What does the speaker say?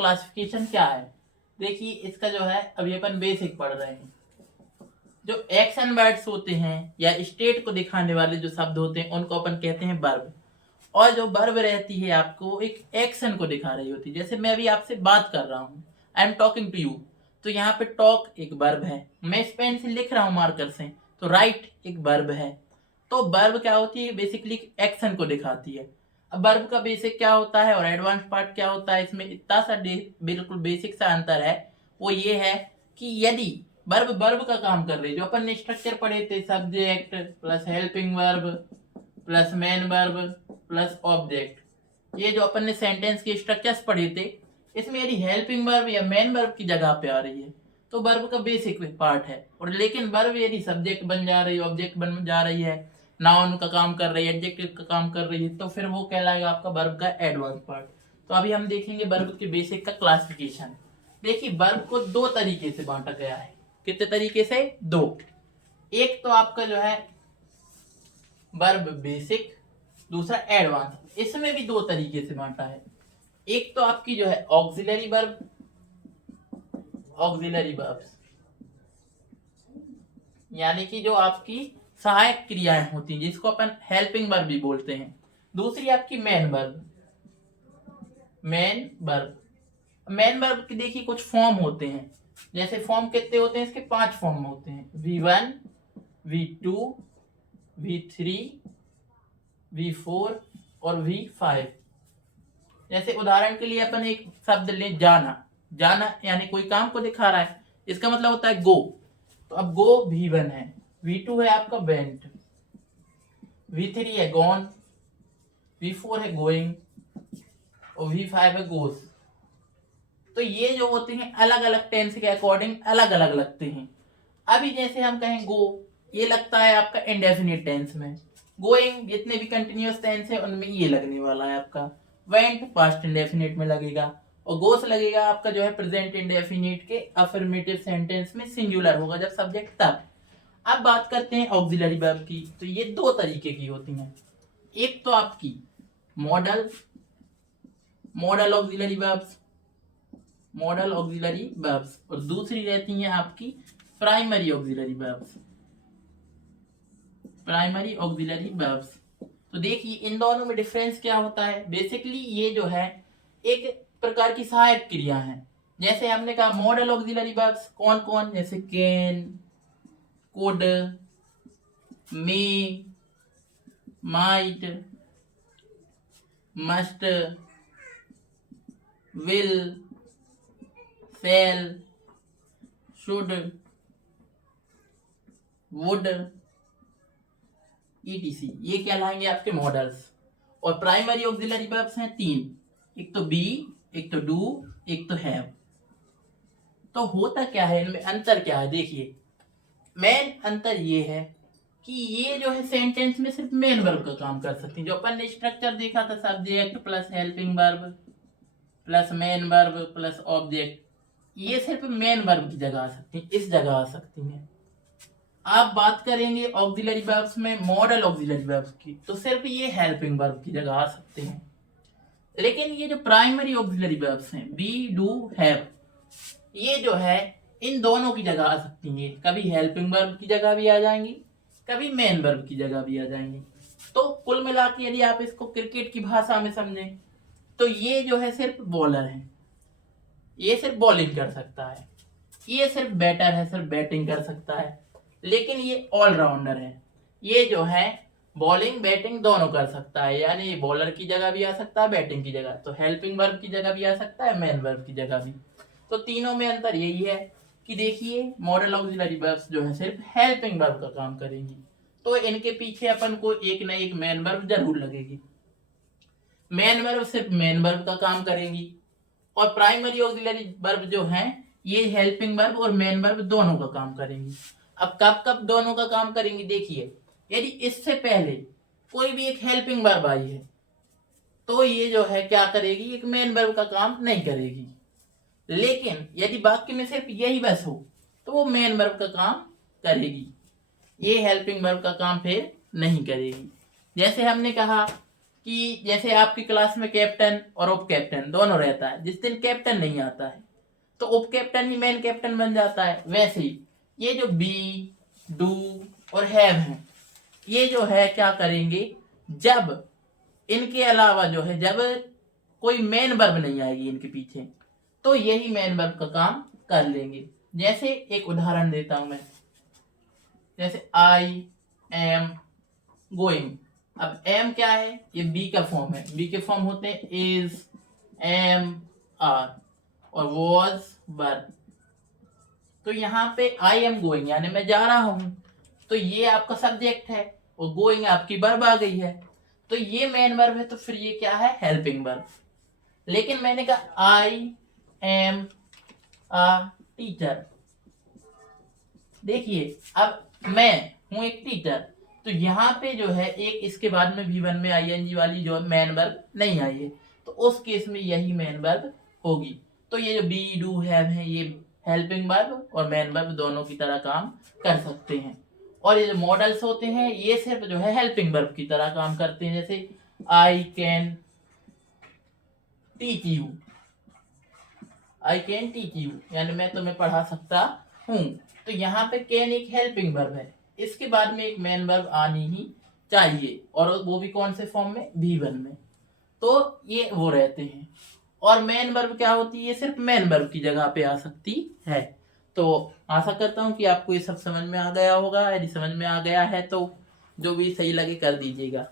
Classification क्या है। देखिए इसका जो है अभी अपन बेसिक पढ़ रहे हैं। जो एक्शन वर्ड्स होते हैं या स्टेट को दिखाने वाले जो शब्द होते हैं उनको अपन कहते हैं वर्ब। और जो वर्ब रहती है आपको एक एक्शन को दिखा रही होती है। जैसे मैं अभी आपसे बात कर रहा हूँ, I am talking to you, तो यहाँ पे टॉक एक वर्ब है। मैं इस पेन से लिख रहा हूँ मार्कर से, तो राइट एक वर्ब है। तो वर्ब क्या होती है, बेसिकली एक्शन को दिखाती है। अब वर्ब का बेसिक क्या होता है और एडवांस पार्ट क्या होता है, इसमें इतना सा बिल्कुल बेसिक सा अंतर है। वो ये है कि यदि वर्ब वर्ब का काम कर रही है, जो अपन ने स्ट्रक्चर पढ़े थे, subject plus helping verb plus main verb plus object, ये जो अपन ने सेंटेंस के स्ट्रक्चर्स पढ़े थे, इसमें यदि हेल्पिंग वर्ब या मेन वर्ब की जगह पे आ रही है तो वर्ब का बेसिक पार्ट है। और लेकिन वर्ब यदि सब्जेक्ट बन जा रही है, ऑब्जेक्ट बन जा रही है, नाउन का काम कर रही है, एडजेक्टिव का काम कर रही है, तो फिर वो कहलाएगा आपका वर्ब का एडवांस पार्ट। तो अभी हम देखेंगे वर्ब के बेसिक का क्लासिफिकेशन। देखिए वर्ब को दो तरीके से बांटा गया है। कितने तरीके से? दो। एक तो आपका जो है वर्ब बेसिक, दूसरा एडवांस। इसमें भी दो तरीके से बांटा है। एक तो आपकी जो है ऑक्सिलरी वर्ब, ऑक्सिलरी वर्ब्स यानी कि जो आपकी सहायक क्रियाएं होती हैं, जिसको अपन हेल्पिंग वर्ब भी बोलते हैं। दूसरी आपकी main verb, main verb. Main verb के देखिए कुछ फॉर्म होते हैं। जैसे फॉर्म कितने होते हैं, इसके 5 फॉर्म होते हैं, V1, V2, V3, V4 और V5। जैसे उदाहरण के लिए अपन एक शब्द ले जाना, जाना यानी कोई काम को दिखा रहा है, इसका मतलब होता है गो। तो अब गो V1 है, V2 है आपका वेंट, V3 है गॉन, V4 है गोइंग और V5 है गोस। तो ये जो होते हैं अलग अलग टेंस के अकॉर्डिंग अलग अलग लगते हैं। अभी जैसे हम कहें गो, ये लगता है आपका इंडेफिनिट टेंस में। गोइंग जितने भी कंटिन्यूअस टेंस है उनमें ये लगने वाला है आपका। वेंट पास्ट इंडेफिनिट में लगेगा और गोस लगेगा आपका जो है प्रेजेंट इंडेफिनिट के अफर्मेटिव सेंटेंस में, सिंगुलर होगा जब सब्जेक्ट तब। अब बात करते हैं ऑक्सिलरी वर्ब की। तो ये दो तरीके की होती हैं। एक तो आपकी model, model auxiliary verbs, model auxiliary verbs, और दूसरी रहती हैं आपकी primary auxiliary verbs, primary auxiliary verbs. तो देखिए इन दोनों में डिफरेंस क्या होता है। बेसिकली ये जो है एक प्रकार की सहायक क्रिया है। जैसे हमने कहा मॉडल ऑक्सिलरी वर्ब्स कौन कौन, जैसे can, could, may, might, must, will, shall, should, would, etc. ये कहलाएंगे आपके मॉडल्स। और प्राइमरी ऑक्सिलरी वर्ब्स हैं 3, एक तो बी, एक तो डू, एक तो हैव। तो होता क्या है इनमें, अंतर क्या है, देखिए मेन अंतर ये है कि ये जो है सेंटेंस में सिर्फ मेन वर्ब का काम कर सकती है। जो अपन ने स्ट्रक्चर देखा था, subject plus helping verb plus main verb plus object, ये सिर्फ मेन वर्ब की जगह आ सकती है, इस जगह आ सकती हैं। आप बात करेंगे ऑक्सिलरी वर्ब्स में, मॉडल ऑक्सिलरी वर्ब्स की, तो सिर्फ ये हेल्पिंग वर्ब की जगह आ सकते हैं। लेकिन ये जो प्राइमरी ऑक्सिलरी वर्ब्स हैं, बी, डू, हैव, ये जो है इन दोनों की जगह आ सकती हैं। कभी हेल्पिंग वर्ब की जगह भी आ जाएंगी, कभी मेन वर्ब की जगह भी आ जाएंगी। तो कुल मिला के यदि आप इसको क्रिकेट की भाषा में समझें तो ये जो है सिर्फ बॉलर है, ये सिर्फ बॉलिंग कर सकता है। ये सिर्फ बैटर है, सिर्फ बैटिंग कर सकता है। लेकिन ये ऑलराउंडर है, ये जो है बॉलिंग बैटिंग दोनों कर सकता है। यानी ये बॉलर की जगह भी आ सकता है, बैटिंग की जगह, तो हेल्पिंग वर्ब की जगह भी आ सकता है, मेन वर्ब की जगह भी। तो तीनों में अंतर यही है कि देखिए मॉडल ऑक्सिलरी वर्ब्स जो है सिर्फ हेल्पिंग वर्ब का काम करेंगी, तो इनके पीछे अपन को एक ना एक मेन वर्ब जरूर लगेगी। मेन वर्ब सिर्फ मेन वर्ब का काम करेंगी और प्राइमरी ऑक्सिलरी वर्ब जो हैं ये हेल्पिंग वर्ब और मेन वर्ब दोनों का काम करेंगी। अब कब कब दोनों का काम करेंगी, देखिए यदि इससे पहले कोई भी एक हेल्पिंग वर्ब आई है तो ये जो है क्या करेगी, एक मेन वर्ब का काम नहीं करेगी। लेकिन यदि वाक्य में सिर्फ यही बस हो तो वो मेन वर्ब का काम करेगी, ये हेल्पिंग वर्ब का काम फिर नहीं करेगी। जैसे हमने कहा कि जैसे आपकी क्लास में कैप्टन और उप कैप्टन दोनों रहता है, जिस दिन कैप्टन नहीं आता है तो उप कैप्टन ही मेन कैप्टन बन जाता है। वैसे ही ये जो बी, डू और हैव है, ये जो है क्या करेंगे, जब इनके अलावा जो है जब कोई मेन वर्ब नहीं आएगी इनके पीछे, तो यही मेन वर्ब का काम कर लेंगे। जैसे एक उदाहरण देता हूं मैं, जैसे आई एम गोइंग। अब एम क्या है, ये बी का फॉर्म है। बी के फॉर्म होते हैं इज, एम, आर और वॉज, वर। तो यहाँ पे आई एम गोइंग यानी मैं जा रहा हूं, तो ये आपका सब्जेक्ट है और गोइंग आपकी वर्ब आ गई है, तो ये मेन वर्ब है, तो फिर ये क्या है, हेल्पिंग वर्ब। लेकिन मैंने कहा आई एम अ टीचर। देखिए अब मैं हूं एक टीचर, तो यहाँ पे जो है एक इसके बाद में भी वन में आईएनजी वाली जो मेन वर्ब नहीं आई है, तो उस केस में यही मेन वर्ब होगी। तो ये जो बी, डू, हैव है, ये हेल्पिंग वर्ब और मेन वर्ब दोनों की तरह काम कर सकते हैं। और ये जो मॉडल्स होते हैं ये सिर्फ जो है हेल्पिंग वर्ब की तरह काम करते हैं। जैसे I can teach you, I can teach you यानी मैं तुम्हें पढ़ा सकता हूँ। तो यहाँ पे कैन एक हेल्पिंग वर्ब है, इसके बाद में एक मेन वर्ब आनी ही चाहिए, और वो भी कौन से फॉर्म में, V1 में। तो ये वो रहते हैं। और मेन वर्ब क्या होती है, ये सिर्फ मेन वर्ब की जगह पे आ सकती है। तो आशा करता हूँ कि आपको ये सब समझ में आ गया होगा। यदि समझ में आ गया है तो जो भी सही लगे कर दीजिएगा।